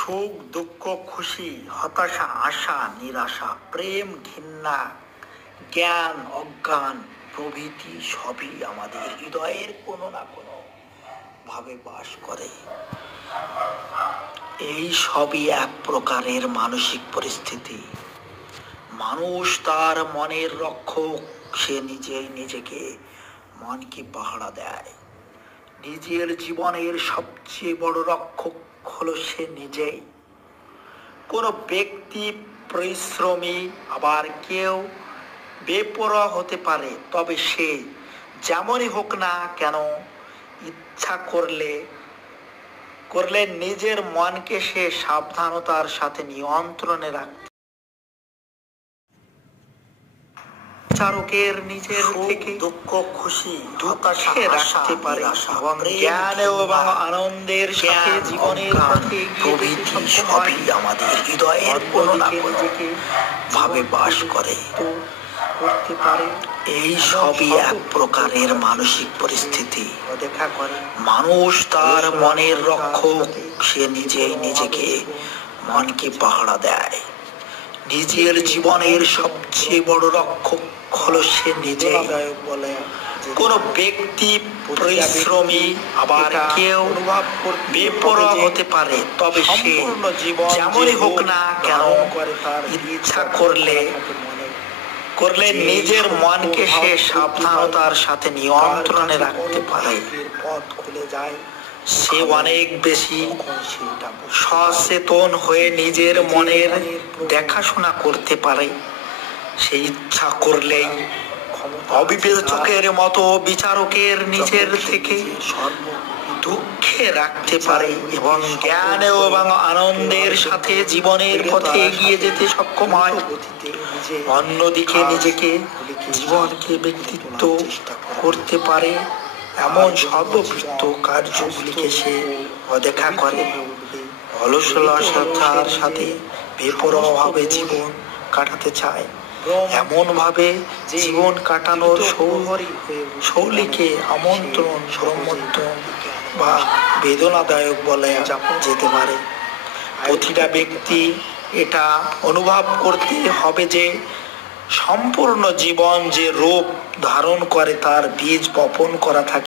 সুখ, দুঃখ, খুশি, হতাশা, আশা, নিরাশা, প্রেম, ঘৃণা, জ্ঞান, অজ্ঞান প্রভৃতি সবই আমাদের হৃদয়ের কোনো না কোনো ভাবে বাস করে। এই সবই এক প্রকারের মানসিক পরিস্থিতি। মানুষ তার মনের রক্ষক, সে নিজেই নিজেকে মনকে পাহারা দেয়। নিজের জীবনের সবচেয়ে বড় রক্ষক হলো সে নিজেই। কোনো ব্যক্তি পরিশ্রমী, আবার কেউ বেপরোয়া হতে পারে, তবে সে যেমনই হোক না কেন ইচ্ছা করলে নিজের মনকে সে সাবধানতার সাথে নিয়ন্ত্রণে রাখতে বিচারকের নিজের থেকে দুঃখ, খুশি, হতাশা রাখতে পারে এবং জ্ঞান এবং আনন্দের সাথে জীবনের পথে প্রভৃতি সবই আমাদের হৃদয়ের কোনো না কোনো ভাবে বাস করে করতে পারে। এই সবই এক প্রকারের মানসিক পরিস্থিতি। দেখা করে মানুষ তার মনের রক্ষক, সে নিজেই নিজেকে মনকে পাহারা দেয়। নিজের জীবনের সবচেয়ে বড় রক্ষক হলো সে নিজে। কোন ব্যক্তি পরিশ্রমী, আবার কেউ বেপরোয়া হতে পারে, তবে সে যেমনই হোক না কেন ইচ্ছা করলে নিজের মনকে সে সাবধানতার সাথে নিয়ন্ত্রণে রাখতে পারে। পথ খুলে যায়। সে অনেক বেশি সচেতন হয়ে নিজের মনের দেখাশোনা করতে পারে। সে ইচ্ছা করলেই অবিবেচকের মতো বিচারকের নিজের থেকে দুঃখে রাখতে পারে এবং জ্ঞান এবং আনন্দের সাথে জীবনের পথে এগিয়ে যেতে সক্ষম হয়। অন্যদিকে নিজেকে জীবনকে ব্যক্তিত্ব করতে পারে এমন সর্ববৃত্ত কার্যগুলিকে সে অদেখা করে। অলসতার সাথে বেপরোয়া ভাবে জীবন কাটাতে চায়। এমন ভাবে জীবন কাটানোর শৈলীকে আমন্ত্রণ, সমর্থন বা বেদনাদায়ক বলা যেতে পারে। প্রতিটা ব্যক্তি এটা অনুভব করতে হবে যে সম্পূর্ণ জীবন যে রূপ ধারণ করে তার বীজ বপন করা থাকে।